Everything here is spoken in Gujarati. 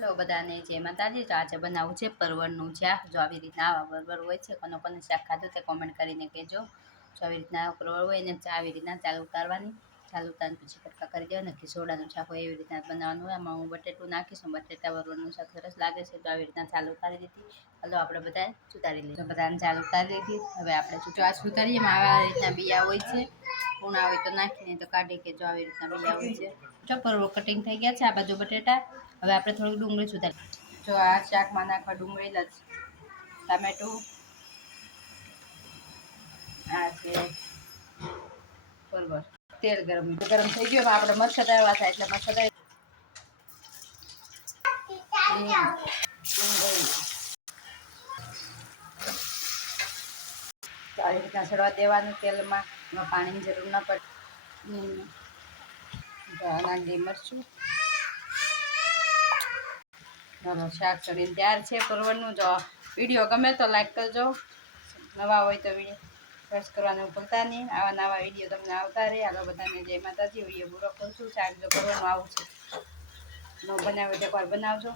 હેલો બધાને જે માતાજી. તો આજે બનાવવું છે પરવરનું શાક. જો આવી રીતના આવા બરોબર હોય છે, કોનો કોને શાક ખાધું તે કોમેન્ટ કરીને કહેજો. જો આવી રીતના પરવર હોય એને આવી રીતના ચાલુ ઉતારવાની ચાલુ ઉતારીને પછી કટકા કરી દેવાના કે સોડાનું શાક હોય એવી રીતના બનાવવાનું આમાં હું બટેટું નાખીશું, બટેટા વરવાનું શાક સરસ લાગે છે, તો આવી રીતના ચાલુ ઉતારી દીધી. હાલો, આપણે બધા સુતારી લઈએ. બધાને ચાલુ ઉતારી દીધી. હવે આપણે જો આ એમાં આવા રીતના બિયા હોય છે. પૂણા હોય તો નાખીને તો કાઢી કે જો આવી રીતના બિયા હોય છે. પરવળ કટિંગ થઈ ગયા છે આ બાજુ બટેટા. હવે આપણે થોડીક ડુંગળી સુધારી જો આ શાકમાં નાખવા ડુંગળી, લસ, ટામેટું, આ છે પરવળ તેલ ગરમ ગરમ થઈ ગયું. આપણે મચ્છર એવા થાય એટલે મચ્છર આવી રીતના સડવા દેવાનું તેલમાં. પાણીની જરૂર ન પડે. નાની મરચું. ચાલો, શાક ચડીને તૈયાર છે. પરવળનું જો વીડિયો ગમે તો લાઈક કરજો. નવા હોય તો વીડિયો પ્રેસ કરવાનું ભૂલતા નહીં. આવા નવા વીડિયો તમને આવતા રહે. આગળ બધાને જય માતાજી. વીડિયો પૂરો કરું છું. જો કરવાનું આવું છે. ન બનાવ્યો એકવાર બનાવજો.